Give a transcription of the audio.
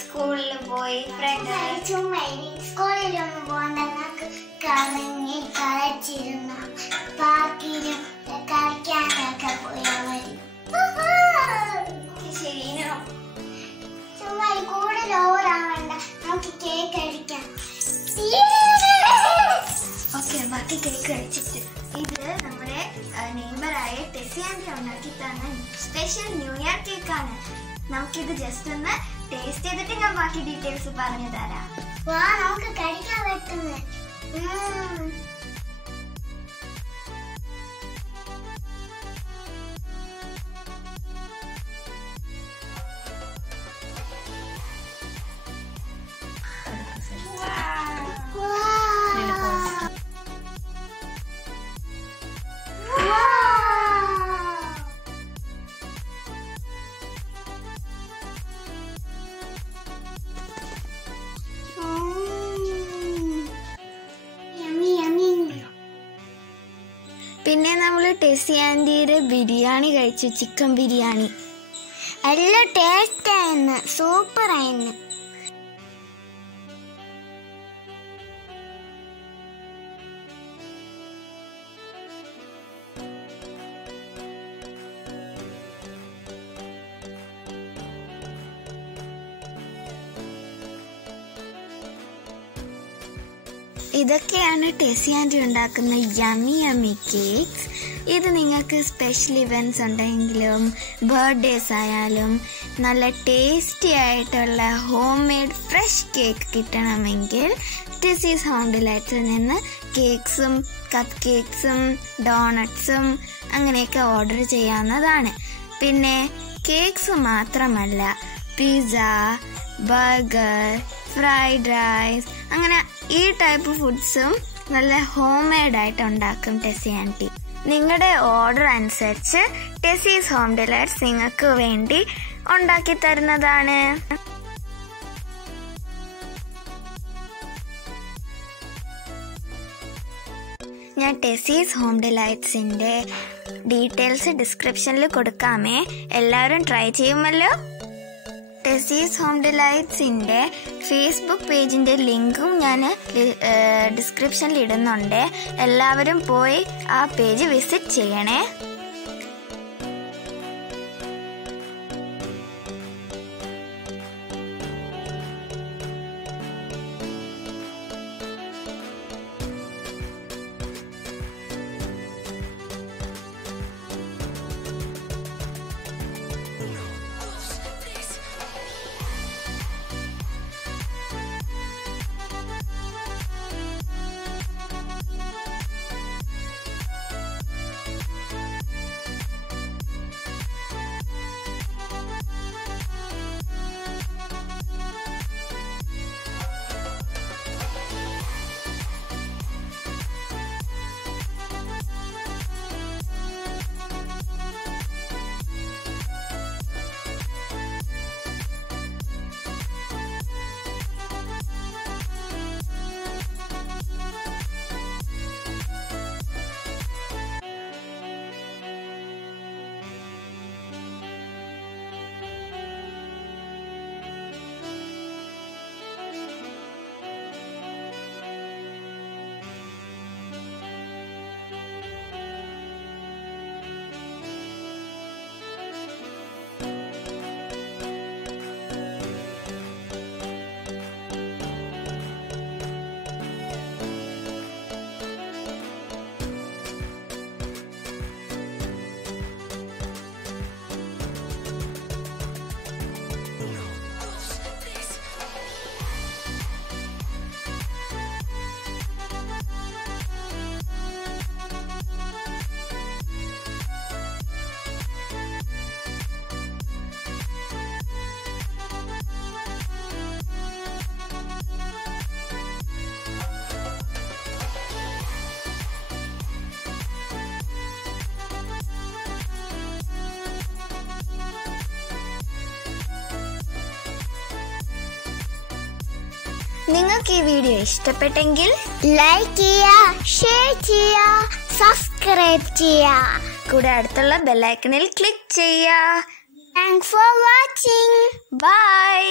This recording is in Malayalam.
സ്കൂളിൽ പോയി സ്കൂളിലൊന്നും പോകണ്ട, കറങ്ങി കളിച്ചിരുന്ന പാർക്കിലും കളിക്കാനൊക്കെ പോയാൽ മതി. ശരിയോ? ചുമ്മാ കൂടുതൽ ഓവറാവണ്ട, നമുക്ക് കേക്ക് അടിക്കാം. ഓക്കെ, ബാക്കി കേക്ക് കഴിച്ചിട്ട് ഇത് നമ്മുടെ നെയ്ബറായ ടെസി ആൻറ്റി ഉണ്ടാക്കി തന്ന സ്പെഷ്യൽ ന്യൂ ഇയർ കേക്കാണ്. നമുക്കിത് ജസ്റ്റ് ഒന്ന് ടേസ്റ്റ് ചെയ്തിട്ട് ഞാൻ ബാക്കി ഡീറ്റെയിൽസ് പറഞ്ഞു തരാം. വാ, നമുക്ക് കഴിക്കാൻ പറ്റുന്നത്. പിന്നെ നമ്മൾ ടെസി ആൻറ്റിയുടെ ബിരിയാണി കഴിച്ചു, ചിക്കൻ ബിരിയാണി. നല്ല ടേസ്റ്റ് ആയിരുന്നു, സൂപ്പർ ആയിരുന്നു. ഇതൊക്കെയാണ് ടെസി ആൻറ്റി ഉണ്ടാക്കുന്ന യമ്മി യമ്മി കേക്ക്സ്. ഇത് നിങ്ങൾക്ക് സ്പെഷ്യൽ ഇവൻറ്റ്സ് ഉണ്ടെങ്കിലും ബർത്ത്ഡേസ് ആയാലും നല്ല ടേസ്റ്റി ആയിട്ടുള്ള ഹോം മെയ്ഡ് ഫ്രഷ് കേക്ക് കിട്ടണമെങ്കിൽ ടെസീസ് ഹോം ഡിലൈറ്റ്സിൽ നിന്ന് കേക്ക്സും കപ്പ് കേക്ക്സും ഡോണട്ട്സും അങ്ങനെയൊക്കെ ഓർഡർ ചെയ്യാവുന്നതാണ്. പിന്നെ കേക്ക്സ് മാത്രമല്ല, പിസ്സ, ബർഗർ, ഫ്രൈഡ് റൈസ്, അങ്ങനെ ഈ ടൈപ്പ് ഫുഡ്സും നല്ല ഹോം മെയ്ഡ് ആയിട്ട് ഉണ്ടാക്കും ടെസി ആൻറ്റി. നിങ്ങളുടെ ഓർഡർ അനുസരിച്ച് ടെസീസ് ഹോം ഡിലൈറ്റ്സ് നിങ്ങൾക്ക് വേണ്ടി ഉണ്ടാക്കി തരുന്നതാണ്. ഞാൻ ടെസീസ് ഹോം ഡിലൈറ്റ്സിൻ്റെ ഡീറ്റെയിൽസ് ഡിസ്ക്രിപ്ഷനിൽ കൊടുക്കാമേ, എല്ലാവരും ട്രൈ ചെയ്യുമല്ലോ. ടെസീസ് ഹോം ഡിലൈറ്റ്സിൻ്റെ ഫേസ്ബുക്ക് പേജിൻ്റെ ലിങ്കും ഞാൻ ഡിസ്ക്രിപ്ഷനിൽ ഇടുന്നുണ്ട്. എല്ലാവരും പോയി ആ പേജ് വിസിറ്റ് ചെയ്യണേ. നിങ്ങൾക്ക് ഈ വീഡിയോ ഇഷ്ടപ്പെട്ടെങ്കിൽ ലൈക്ക് ചെയ്യുക, ഷെയർ ചെയ്യുക, സബ്സ്ക്രൈബ് ചെയ്യുക, കൂടെ അടുത്തുള്ള ബെൽ ഐക്കണിൽ ക്ലിക്ക് ചെയ്യുക. Thanks for watching. ബൈ.